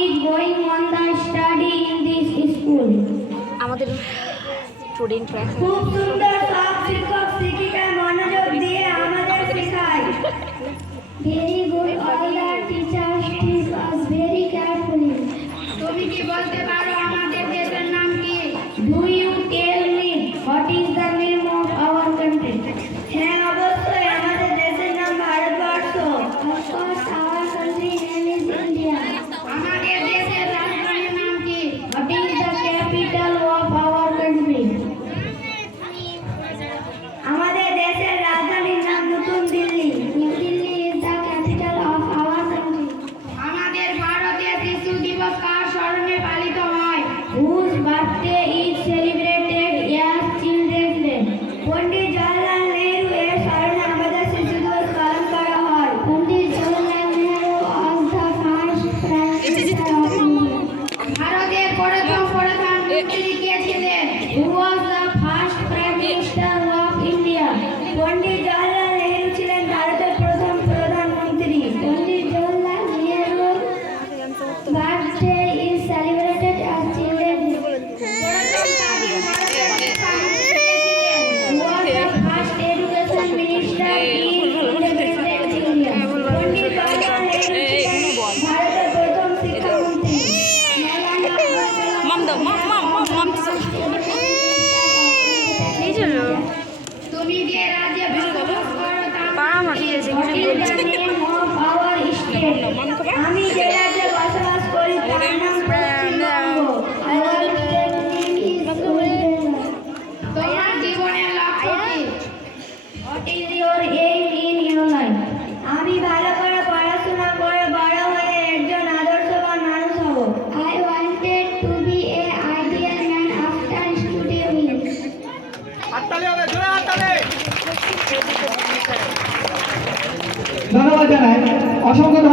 is going on the study in this school? আমাদের student খুব সুন্দর সব শিক্ষক শিক্ষিকা মনোযোগ দিয়ে আমাদের শেখায়। Very good, all the teachers teach us very carefully. তুমি কি বলতে পারো আমাদের দেশের নাম কি? Do you tell me what is the name of our country? হ্যাঁ অবশ্যই, আমাদের দেশের নাম Bharatvarsha. Of course, our country name is India. আমাদের দেশের রাজধানীর নাম কি? What is the capital of our country? আমাদের দেশের রাজধানীর নাম নতুন Delhi. New Delhi is the capital of our country. আমাদের ভারতে শিশু দিবস কার স্মরণে পালিত হয়? Whose birthday is celebrated as Children's Day? Pandit Jawaharlal Nehru এর স্মরণে আমাদের শিশু দিবস পালন করা হয়। Pandit Jawaharlal Nehru was the first prime minister of India. ভারতের প্রথম প্রধানমন্ত্রী কে ছিলেন? Who was the first prime minister of India? Pandit Jawaharlal Nehru ছিলেন ভারতের প্রথম প্রধানমন্ত্রী। Pandit Jawaharlal Nehru birthday is celebrated as Children's Day. Who was the first education minister in independent India? Pandit Jawaharlal Nehru ছিলেন ভারতের প্রথম শিক্ষামন্ত্রী। মাম দাও মাম এই জন্য তুমি যে রাজ্যে বসবাস করো তার পা মাটিয়েছে What is the name of our state? আমি যে রাজ্যে বসবাস করি তার নাম Paschimbanga. Our state name is West Bengal. তোমার জীবনের লক্ষ্য কি? What is your aim in your life? আমি ভালো করে পড়াশোনা করে বড় হয়ে একজন আদর্শবান মানুষ হব। I wanted to be a ideal man after studying. হাততালি হবে, জোরে হাততালি। ধন্যবাদ জানাই, অসংখ্য ধন্যবাদ।